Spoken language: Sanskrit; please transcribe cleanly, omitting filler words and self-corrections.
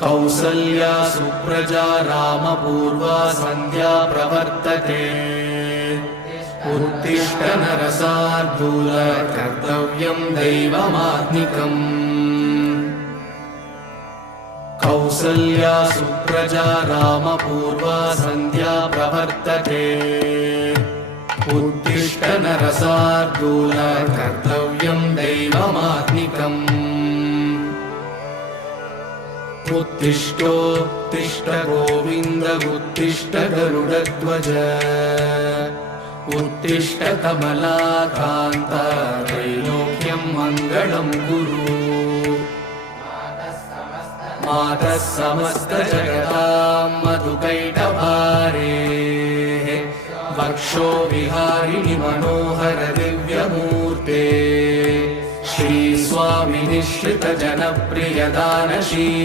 कौसल्या सुप्रजा रामपूर्वा सन्ध्या प्रवर्तते उत्तिष्ठ नरशार्दूल कर्तव्यं दैवमात्मिकम् कौसल्या सुप्रजा रामपूर्वा सन्ध्या प्रवर्तते उत्तिष्ठ नरशार्दूल कर्तव्यं दैवमात्मिकम् उत्तिष्ठोत्तिष्ठ गोविन्द उत्तिष्ठ गरुडध्वज उत्तिष्ठ कमलाकान्त त्रैलोक्यं मङ्गलं कुरु मातः समस्तजगतां मधुकैटभारेः वक्षो विहारिणि मनोहर दिव्यमूर्ते श्रीस्वामिनिश्रित जनप्रिय दानशील